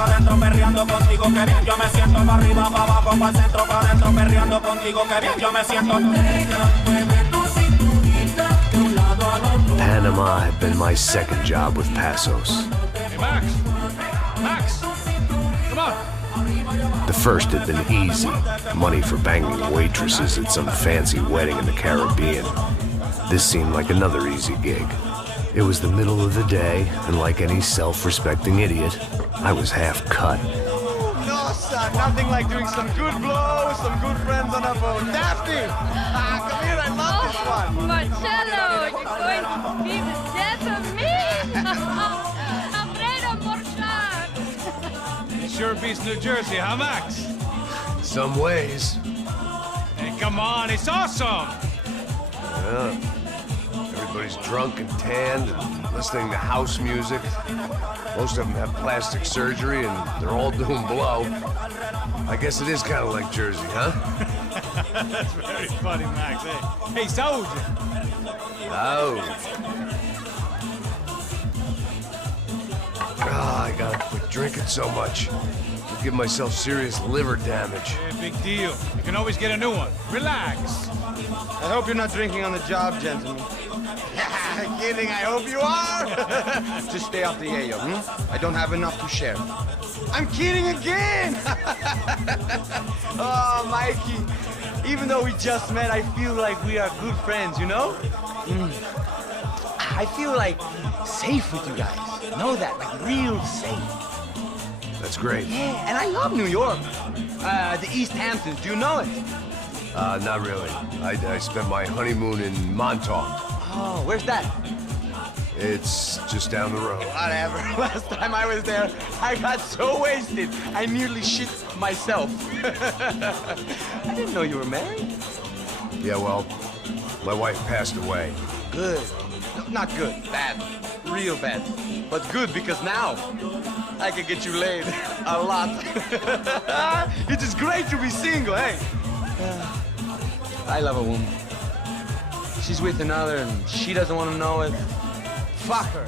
pa' dentro, perreando contigo, que bien yo me siento. Pa' arriba, pa' abajo, pa' centro, pa' dentro, perreando contigo, que bien yo me siento. Panama had been my second job with Passos. Hey, Max! Max! Come on! The first had been easy, money for banging waitresses at some fancy wedding in the Caribbean. This seemed like another easy gig. It was the middle of the day, and like any self-respecting idiot, I was half cut. No, son, nothing like doing some good blows, some good friends on a boat. Daphne! Come here, I love this one. Marcello, you're going to be the death of me? Alfredo Morchat. It sure beats New Jersey, huh, Max? Some ways. Hey, come on, it's awesome! Yeah. Everybody's drunk and tanned and listening to house music. Most of them have plastic surgery and they're all doing blow. I guess it is kind of like Jersey, huh? That's very funny, Max. Hey, Saúde! Oh. I gotta quit drinking so much. I'll give myself serious liver damage. Yeah, big deal. You can always get a new one. Relax. I hope you're not drinking on the job, gentlemen. Kidding, I hope you are. Just stay off the yayo, I don't have enough to share. I'm kidding again! Oh, Mikey, even though we just met, I feel like we are good friends, you know? I feel like safe with you guys. Know that, like real safe. That's great. Yeah, and I love New York. The East Hamptons, do you know it? Not really. I spent my honeymoon in Montauk. Oh, where's that? It's just down the road. Whatever. Last time I was there, I got so wasted, I nearly shit myself. I didn't know you were married. Yeah, well, my wife passed away. Good. No, not good. Bad. Real bad. But good because now I can get you laid a lot. It is great to be single, hey? I love a woman. She's with another and she doesn't want to know it. Fuck her.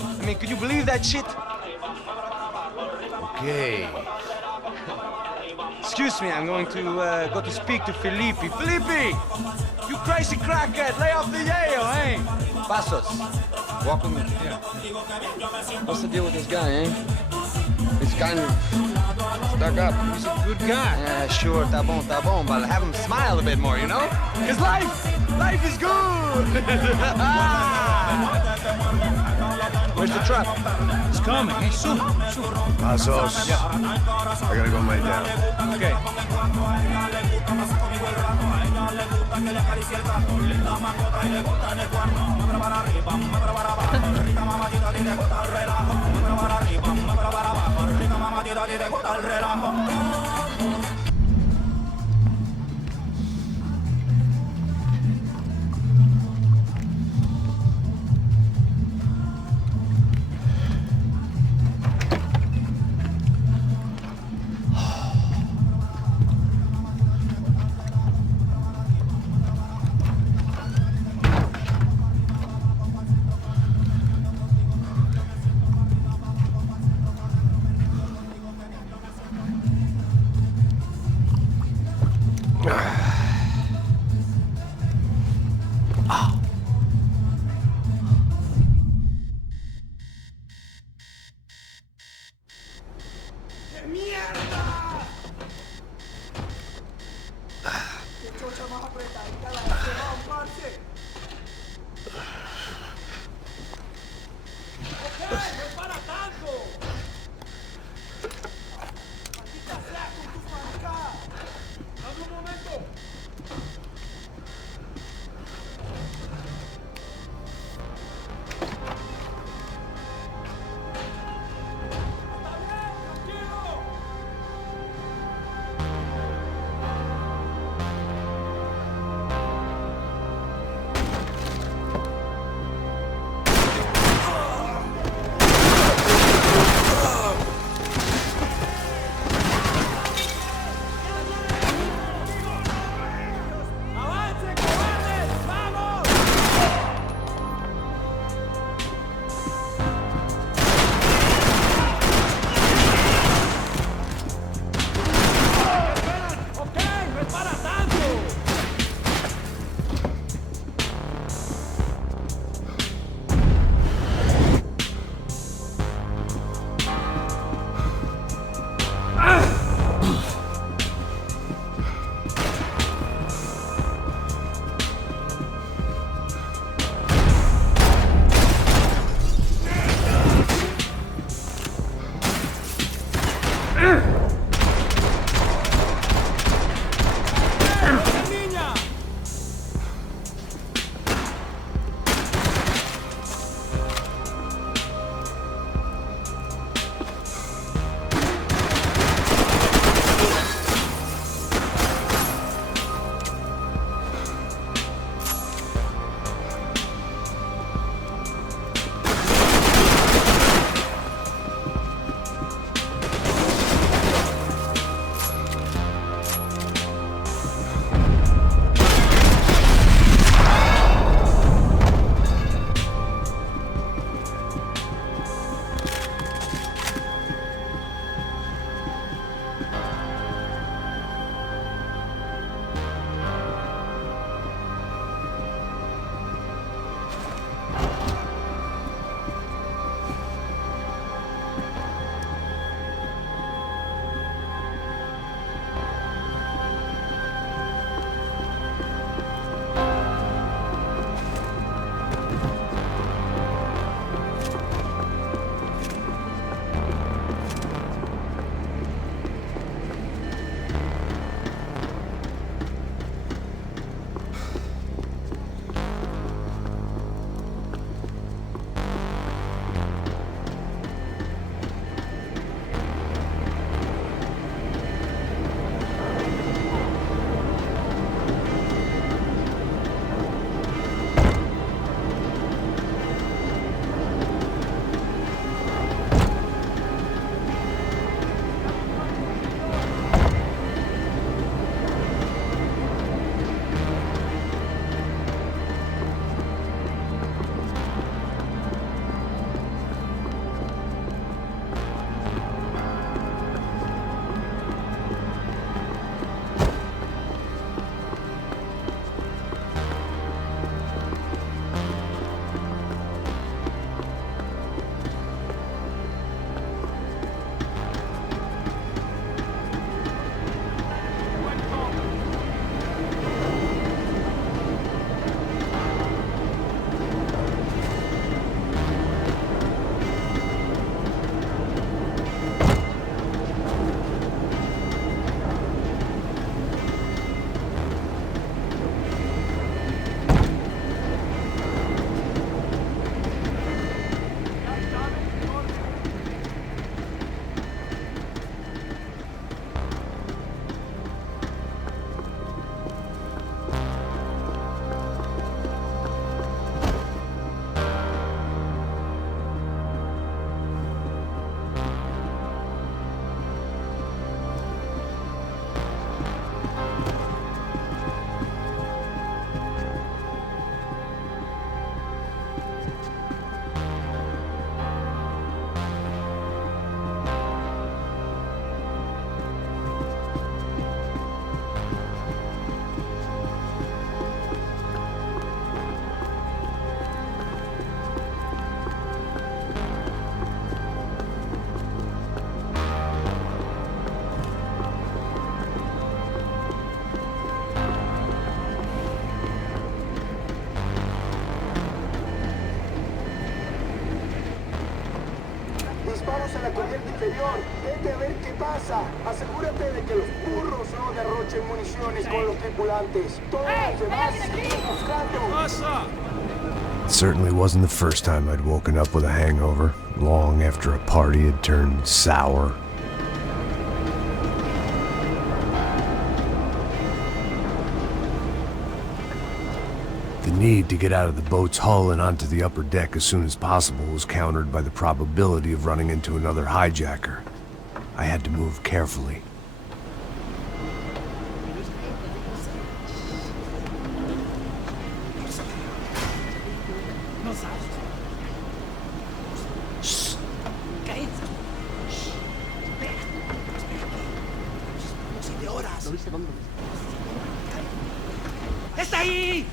I mean, could you believe that shit? Okay. Excuse me, I'm going to go to speak to Felipe. Felipe! You crazy crackhead, lay off the yayo, eh? Passos, walk with me. Yeah. What's the deal with this guy, eh? He's kind of stuck up. He's a good guy. Yeah, sure, tá bom, but have him smile a bit more, you know? Because life is good! Where's the truck? It's coming. Hey, soon. Passos. Yeah. I gotta go lay down. Okay. Disparos en la cubierta inferior. Vete a ver qué pasa. Asegúrate de que los burros no derrochen municiones con los tripulantes. Todos los demás siguen buscando. It certainly wasn't the first time I'd woken up with a hangover, long after a party had turned sour. The need to get out of the boat's hull and onto the upper deck as soon as possible was countered by the probability of running into another hijacker. I had to move carefully. ¡Está ahí!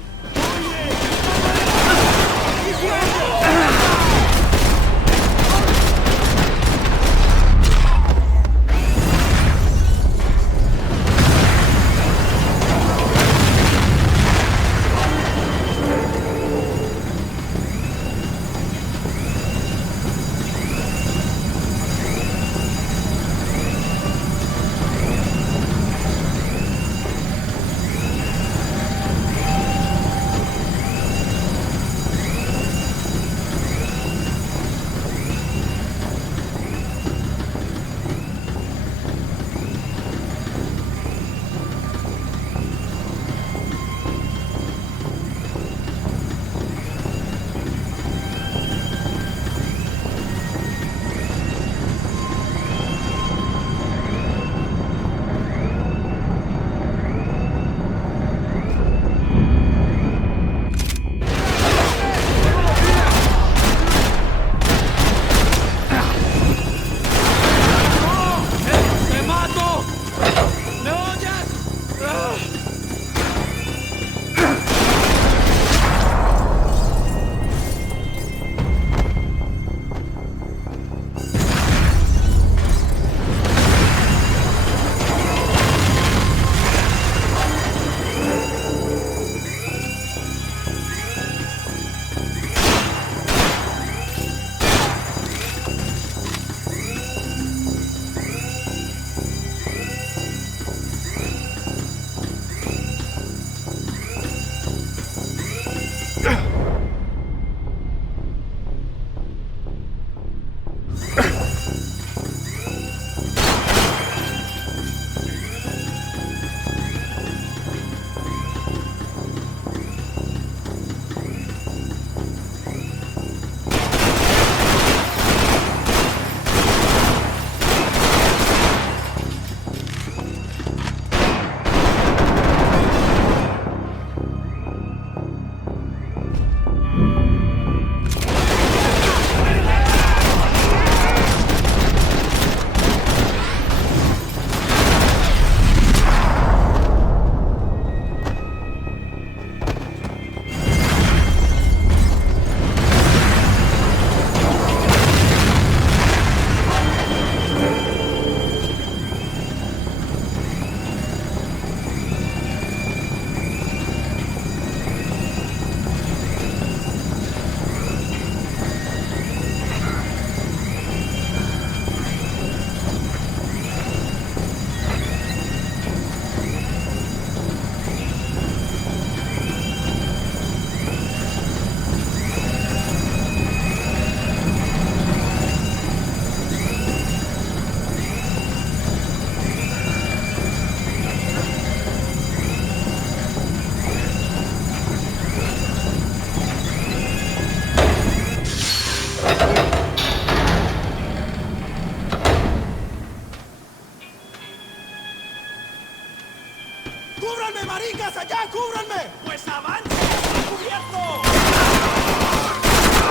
maricas allá! ¡Cúbranme! ¡Pues avance! ¡Está cubierto!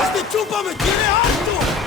¡Este chupa me tiene harto!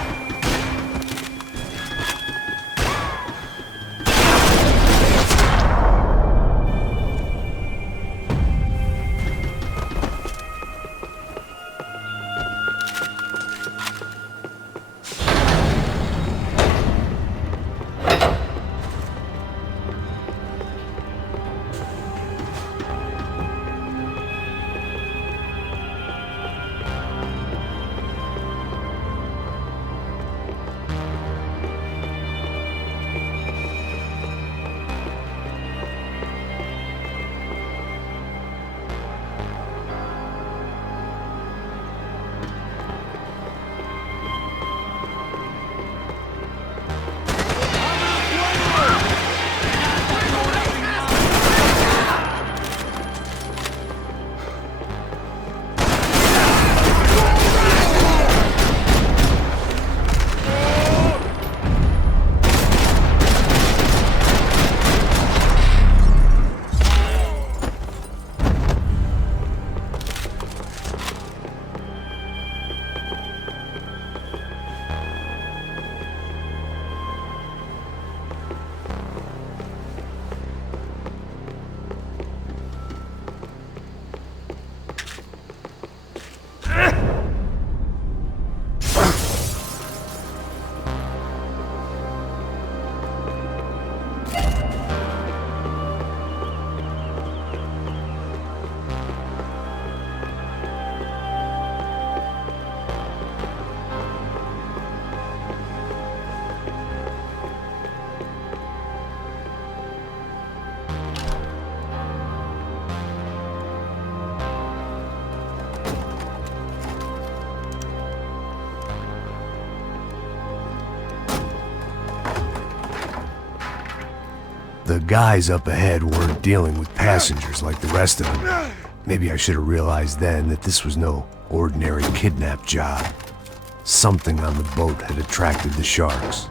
The guys up ahead weren't dealing with passengers like the rest of them. Maybe I should have realized then that this was no ordinary kidnap job. Something on the boat had attracted the sharks.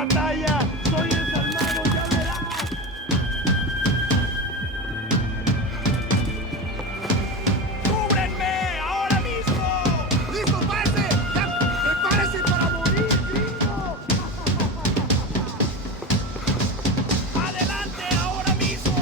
batalla. Soy el soldado, ya verás. ¡Cúbrenme! ¡Ahora mismo! ¡Listo, párese! ¡Ya! ¡Prepárese para morir, gringo! ¡Adelante, ahora mismo!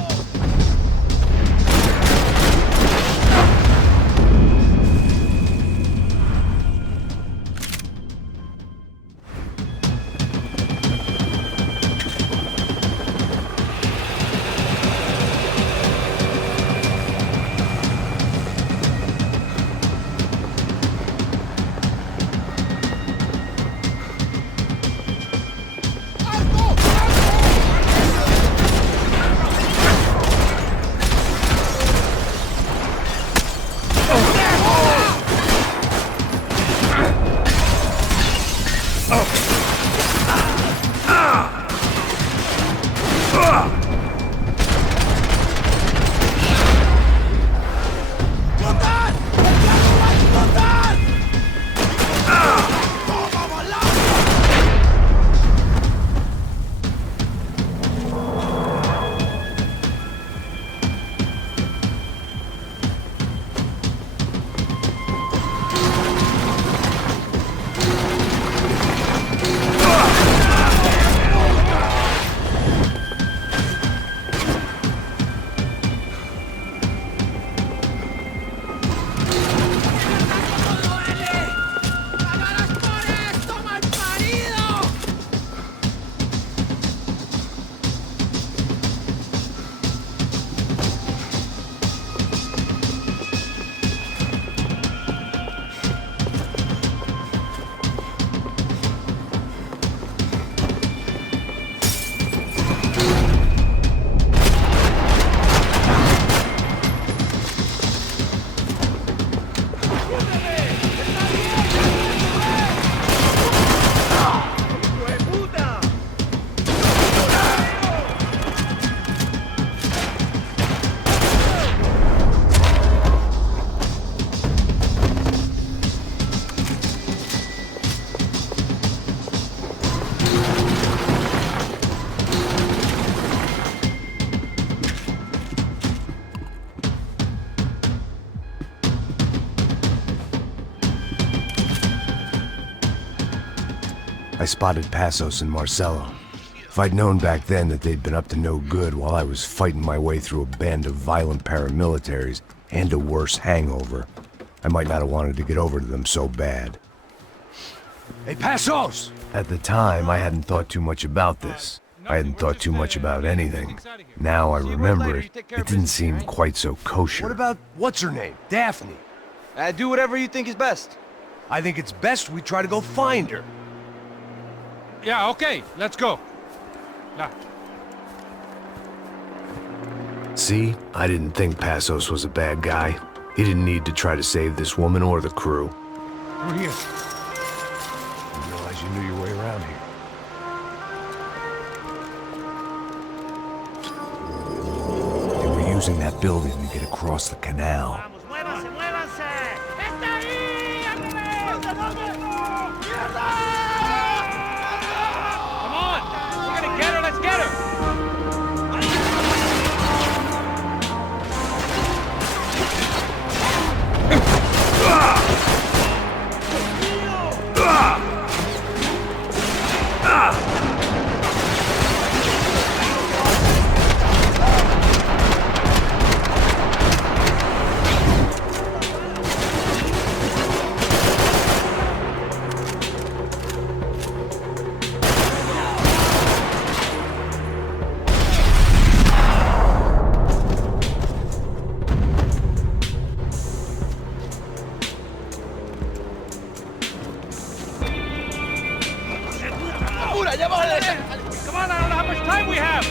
I spotted Passos and Marcelo. If I'd known back then that they'd been up to no good while I was fighting my way through a band of violent paramilitaries and a worse hangover, I might not have wanted to get over to them so bad. Hey, Passos! At the time, I hadn't thought too much about this. I hadn't thought too much about anything. Now I remember it, it didn't seem quite so kosher. What about, what's her name? Daphne. Do whatever you think is best. I think it's best we try to go find her. Yeah, okay, let's go. Nah. See, I didn't think Passos was a bad guy. He didn't need to try to save this woman or the crew. We're here. I didn't realize you knew your way around here. They were using that building to get across the canal. Vamos, muévanse, muévanse. ¡Está ahí! ¡Ándale! ¡Mierda! Come on! We're gonna get her, let's get her! Come on, I don't know how much time we have!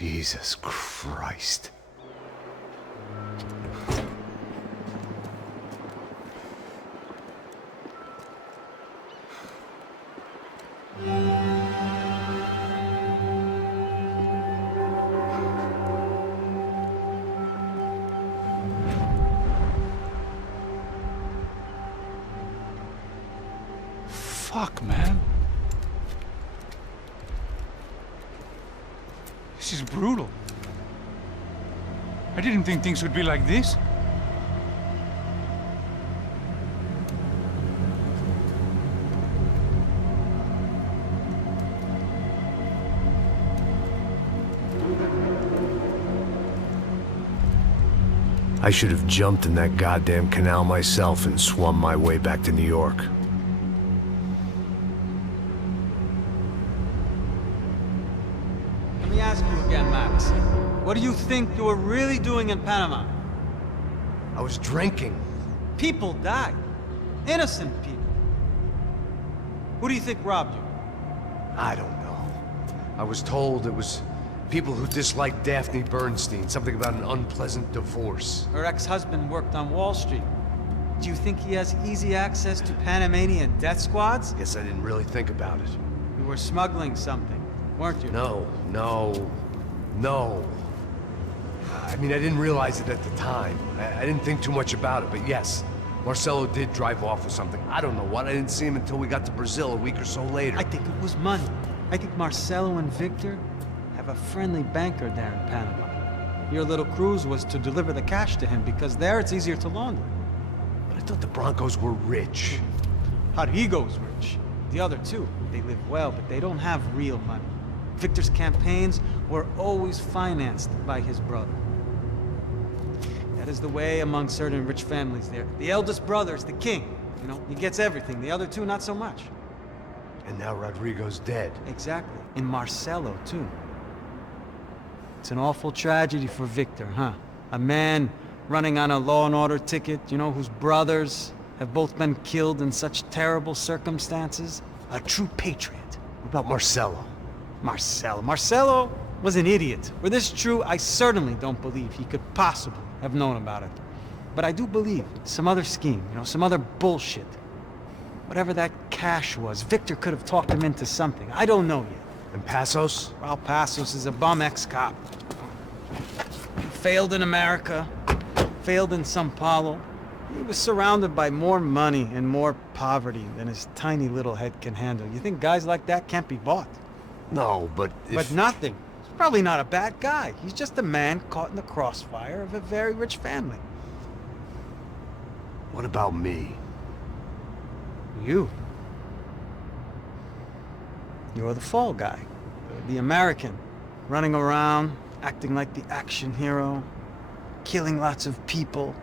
Jesus Christ. Fuck, man. This is brutal. I didn't think things would be like this. I should have jumped in that goddamn canal myself and swum my way back to New York. Let me ask you again, Max. What do you think you were really doing in Panama? I was drinking. People died. Innocent people. Who do you think robbed you? I don't know. I was told it was people who disliked Daphne Bernstein, something about an unpleasant divorce. Her ex-husband worked on Wall Street. Do you think he has easy access to Panamanian death squads? Guess I didn't really think about it. You were smuggling something, weren't you? No. I mean, I didn't realize it at the time. I didn't think too much about it, but yes, Marcelo did drive off with something. I don't know what. I didn't see him until we got to Brazil a week or so later. I think it was money. I think Marcelo and Victor have a friendly banker there in Panama. Your little cruise was to deliver the cash to him because there it's easier to launder. But I thought the Broncos were rich. Rodrigo's rich. The other two, they live well, but they don't have real money. Victor's campaigns were always financed by his brother. That is the way among certain rich families there. The eldest brother's the king. You know, he gets everything. The other two, not so much. And now Rodrigo's dead. Exactly. And Marcelo, too. It's an awful tragedy for Victor, huh? A man running on a law and order ticket, you know, whose brothers have both been killed in such terrible circumstances. A true patriot. What about Marcelo? Marcelo was an idiot. Were this true, I certainly don't believe he could possibly have known about it. But I do believe some other scheme, you know, some other bullshit. Whatever that cash was, Victor could have talked him into something. I don't know yet. And Passos? Well, Passos is a bum ex-cop. He failed in America, failed in Sao Paulo. He was surrounded by more money and more poverty than his tiny little head can handle. You think guys like that can't be bought? No, but But nothing. He's probably not a bad guy. He's just a man caught in the crossfire of a very rich family. What about me? You. You're the fall guy. The American. Running around, acting like the action hero. Killing lots of people.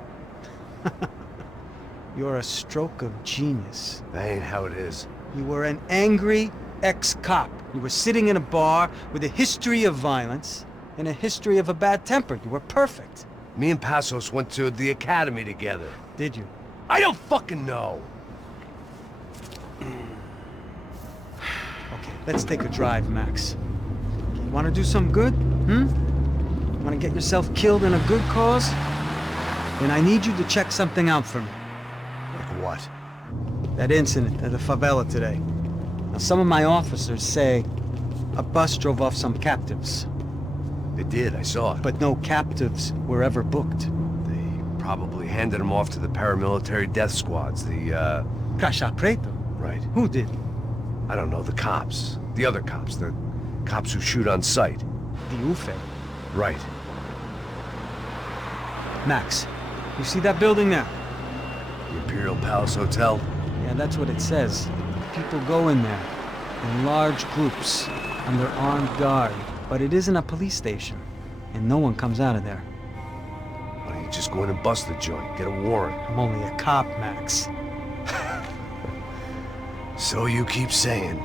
You're a stroke of genius. That ain't how it is. You were an angry ex-cop. You were sitting in a bar with a history of violence and a history of a bad temper. You were perfect. Me and Passos went to the academy together. Did you? I don't fucking know. Okay, let's take a drive, Max. You want to do some good? You want to get yourself killed in a good cause? Then I need you to check something out for me. Like what? That incident at the favela today. Now, some of my officers say a bus drove off some captives. They did, I saw it. But no captives were ever booked. They probably handed them off to the paramilitary death squads, the, Caixa Preto? Right. Who did? I don't know, the cops. The other cops, the cops who shoot on sight. The UFE. Right. Max, you see that building there? The Imperial Palace Hotel? Yeah, that's what it says. People go in there, in large groups, under armed guard. But it isn't a police station, and no one comes out of there. Why don't you just go in and bust the joint, get a warrant? I'm only a cop, Max. So you keep saying.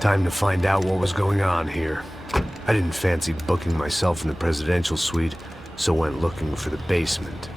Time to find out what was going on here. I didn't fancy booking myself in the presidential suite, so went looking for the basement.